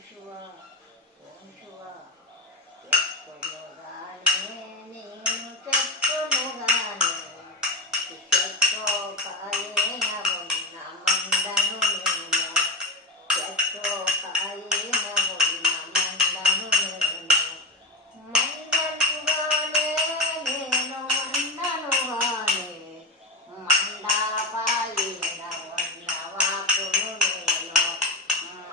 శివ ఓం శివ చెప్పునుగానే నేను చెప్పునుగానే చెట్టుకాయేన ఉన్న మందను నేను చెట్టుకాయేన ఉన్న మందను నేను మందనుగానే నేను మందనుగానే మందాపాయేన ఉన్న వాకును నేను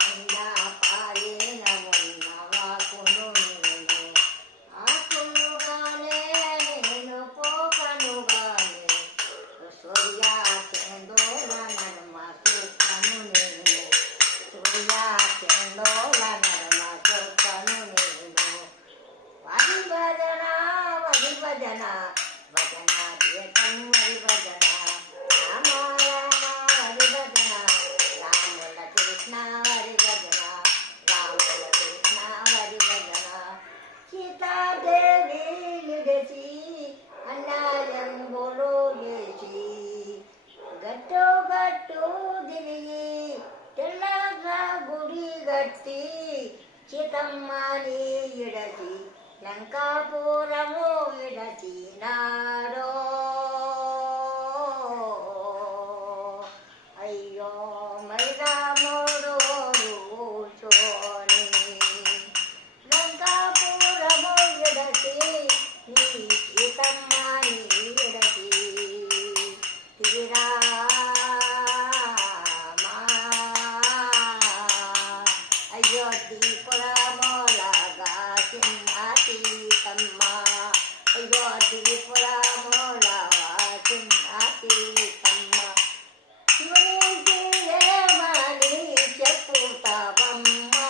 మందాపాయేన ఉన్న వాకును నేను ఆకునుగానే నేను పోకనుగానే సూర్య చందోల నడుమ సుఖను నేను సూర్య చందోల నడుమ సుఖను నేను వరి భజన భజన గీతం వరి భజన రామ రామ వరి భజన రాముల కృష్ణ వరి భజన రాముల కృష్ణ వరి భజన సీతాదేవి విడచి అన్నాయం బోలో వేసి గట్టు గట్టు దిగి తెల్లగా గుడి గట్టి సీతమ్మని ఇడచి లంకాపురము విడచినారో అయ్యో మై రాముడు కూర్చోని లంకాపురము విడచి నీ సీతమ్మని విడచి శ్రీరామా అయోధ్యపురములగా చిన్న సీతమ్మ అయోధ్యపురములగా చిన్న సీతమ్మ శివునికి ఏమని చెప్పుతావమ్మా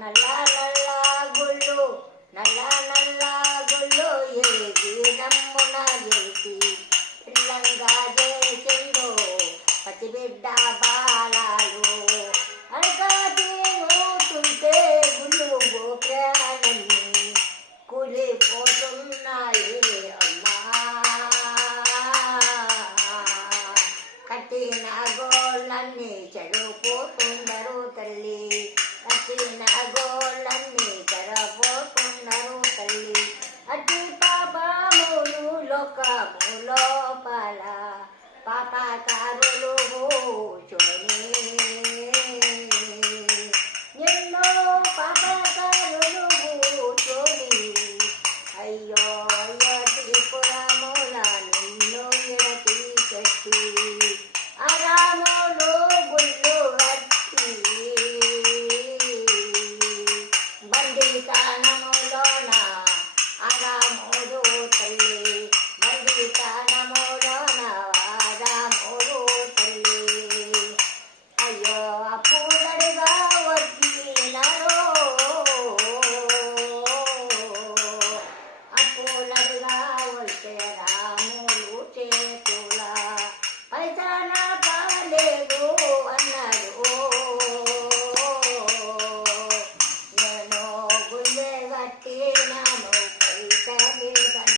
నల్ల నల్ల గుళ్ళు నల్ల నల్ల గుళ్ళు ఏది నమ్మున చేసి పిల్లంగా చేసిందో పసిబిడ్డ బాలాలు అడగాది నోటుంటే గుళ్ళు గోప్రాలన్నీ కూలిపోతున్నాయి అమ్మా కట్టిన గోళ్ళన్నీ చెడిపోతున్నారు తల్లి కట్టిన గోళ్ళన్నీ చెడపోతున్నారు తల్లి అట్టి పాపములు లోకము లోపల పాపకారులు